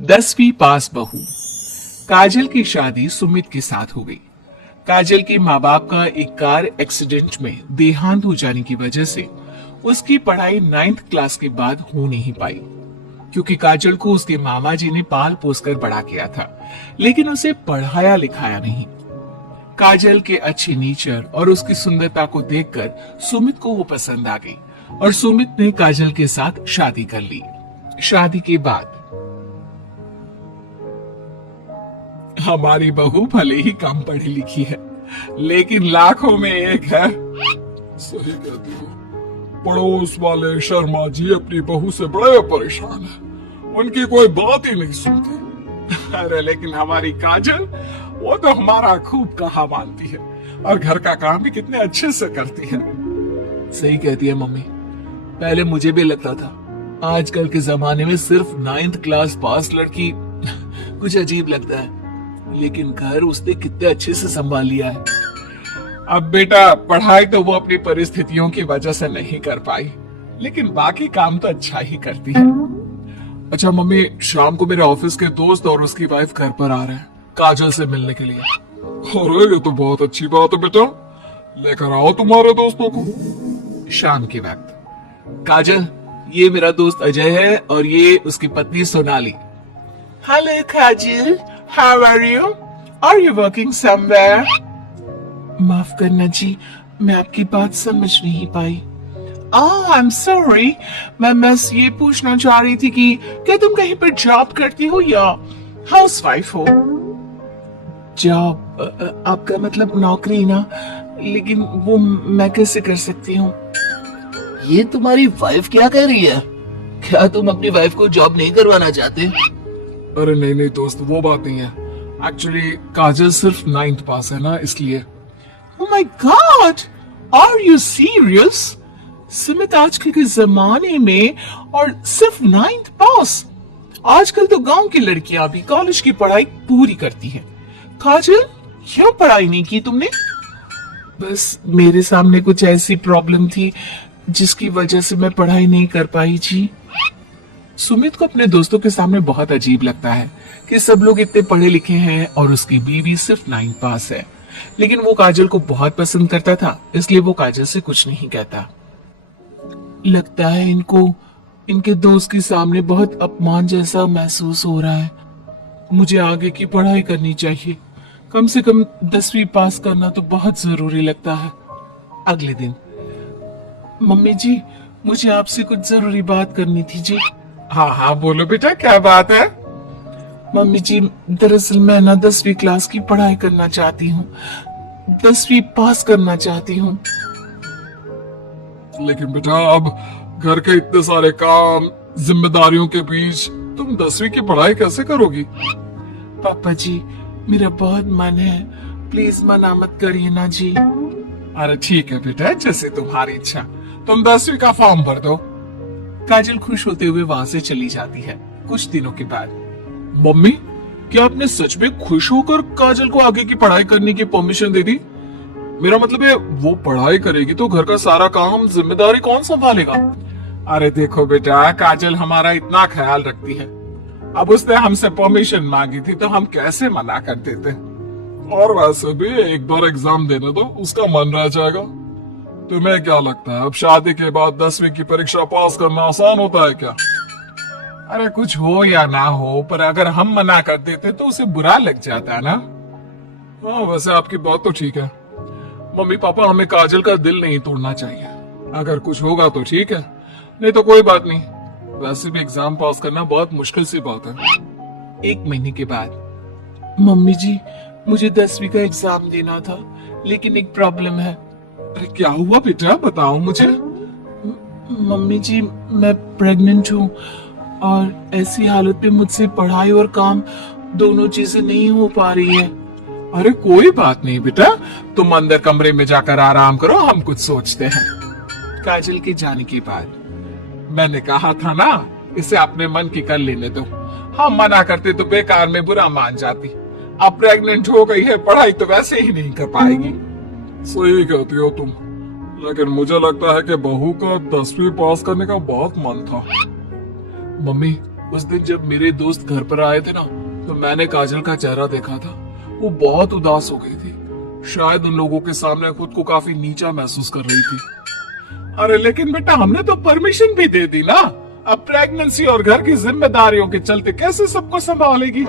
10वीं पास बहू। काजल की शादी सुमित के साथ हो गई। काजल के माँ बाप का एक कार एक्सीडेंट में देहांत हो जाने की वजह से उसकी पढ़ाई 9th क्लास के बाद हो नहीं पाई, क्योंकि काजल को उसके मामा जी ने पाल पोस कर बड़ा किया था, लेकिन उसे पढ़ाया लिखाया नहीं। काजल के अच्छे नेचर और उसकी सुंदरता को देखकर सुमित को वो पसंद आ गई और सुमित ने काजल के साथ शादी कर ली। शादी के बाद हमारी बहू भले ही कम पढ़ी लिखी है, लेकिन लाखों में एक है। सही कहती हो। पड़ोस वाले शर्मा जी अपनी बहू से बड़े परेशान हैं। उनकी कोई बात ही नहीं सुनते। अरे लेकिन हमारी काजल, वो तो हमारा खूब कहा मानती है और घर का काम भी कितने अच्छे से करती है। सही कहती है मम्मी। पहले मुझे भी लगता था आजकल के जमाने में सिर्फ 9th क्लास पास लड़की कुछ अजीब लगता है, लेकिन घर उसने कितने अच्छे से संभाल लिया है। अब बेटा, पढ़ाई तो वो अपनी परिस्थितियों की वजह से नहीं कर पाई, लेकिन बाकी काम तो अच्छा ही करती है। अच्छा मम्मी, शाम को मेरे ऑफिस के दोस्त और उसकी वाइफ घर पर आ रहे हैं काजल से मिलने के लिए। अरे ये तो बहुत अच्छी बात है बेटा, लेकर आओ तुम्हारे दोस्तों को। शाम के वक्त, काजल, ये मेरा दोस्त अजय है और ये उसकी पत्नी Sonali. Hello Kajal, how are you? Are you working somewhere? माफ करना जी, मैं आपकी बात समझ नहीं पाई। आई एम सॉरी, मैं बस ये पूछना चाह रही थी कि क्या तुम कहीं पर जॉब करती हो या हाउसवाइफ हो? जॉब? आपका मतलब नौकरी ना, लेकिन वो मैं कैसे कर सकती हूँ? ये तुम्हारी वाइफ क्या कह रही है? क्या तुम अपनी वाइफ को जॉब नहीं करवाना चाहते? अरे नहीं नहीं दोस्त, वो बात नहीं है। एक्चुअली काजल सिर्फ 9th पास है ना, इसलिए। Oh my God! Are you serious? Sumit, आजकल के जमाने में और सिर्फ 9th पास? आजकल तो गांव की लड़कियां भी कॉलेज की पढ़ाई पूरी करती हैं। काजल, क्यों पढ़ाई नहीं की तुमने? बस मेरे सामने कुछ ऐसी प्रॉब्लम थी जिसकी वजह से मैं पढ़ाई नहीं कर पाई जी। सुमित को अपने दोस्तों के सामने बहुत अजीब लगता है कि सब लोग इतने पढ़े लिखे हैं और उसकी बीवी सिर्फ 9th पास है, लेकिन वो काजल को बहुत पसंद करता था, इसलिए वो काजल से कुछ नहीं कहता। लगता है इनको इनके दोस्त के सामने बहुत अपमान जैसा महसूस हो रहा है। मुझे आगे की पढ़ाई करनी चाहिए, कम से कम 10वीं पास करना तो बहुत जरूरी लगता है। अगले दिन, मम्मी जी, मुझे आपसे कुछ जरूरी बात करनी थी जी। हाँ हाँ बोलो बेटा, क्या बात है? मम्मी जी, दरअसल मैं ना 10वीं क्लास की पढ़ाई करना चाहती हूँ, 10वीं पास करना चाहती हूँ। लेकिन बेटा, अब घर के इतने सारे काम, जिम्मेदारियों के बीच तुम 10वीं की पढ़ाई कैसे करोगी? पापा जी, मेरा बहुत मन है, प्लीज मना मत करिए ना जी। अरे ठीक है बेटा, जैसे तुम्हारी इच्छा। तुम 10वीं का फॉर्म भर दो। काजल खुश होते हुए वहां से चली जाती है। कुछ दिनों के बाद, मम्मी, क्या आपने सच में खुश होकर काजल को आगे की पढ़ाई करने की परमिशन दे दी? मेरा मतलब है, वो पढ़ाई करेगी तो घर का सारा काम, जिम्मेदारी कौन संभालेगा? अरे देखो बेटा, काजल हमारा इतना ख्याल रखती है, अब उसने हमसे परमिशन मांगी थी तो हम कैसे मना कर देते। और वैसे भी एक बार एग्जाम देने दो, उसका मन रह जाएगा। तुम्हें क्या लगता है, अब शादी के बाद 10वीं की परीक्षा पास करना आसान होता है क्या? अरे कुछ हो या ना हो, पर अगर हम मना कर देते तो उसे बुरा लग जाता है ना। हाँ, वैसे आपकी बात तो ठीक है। मम्मी पापा, हमें काजल का दिल नहीं तोड़ना चाहिए। अगर कुछ होगा तो ठीक है, नहीं तो कोई बात नहीं। वैसे भी एग्जाम पास करना बहुत मुश्किल सी बात है। 1 महीने के बाद, मम्मी जी, मुझे 10वीं का एग्जाम देना था, लेकिन एक प्रॉब्लम है। अरे क्या हुआ बेटा, बताओ मुझे। मम्मी जी, मैं प्रेग्नेंट हूँ और ऐसी हालत में मुझसे पढ़ाई और काम दोनों चीजें नहीं हो पा रही है। अरे कोई बात नहीं बेटा, तुम अंदर कमरे में जाकर आराम करो, हम कुछ सोचते हैं। काजल के जाने के बाद, मैंने कहा था ना, इसे अपने मन की कर लेने दो। हम मना करते तो बेकार में बुरा मान जाती। अब प्रेग्नेंट हो गई है, पढ़ाई तो वैसे ही नहीं कर पाएगी। सही कहती हो तुम, लेकिन मुझे लगता है कि बहू का 10वीं पास करने का बहुत मन था। मम्मी, उस दिन जब मेरे दोस्त घर पर आए थे ना, तो मैंने काजल का चेहरा देखा था। वो बहुत उदास हो गई थी। शायद उन लोगों के सामने खुद को काफी नीचा महसूस कर रही थी। अरे लेकिन बेटा, हमने तो परमिशन भी दे दी ना। अब प्रेगनेंसी और घर की जिम्मेदारियों के चलते कैसे सबको संभालेगी?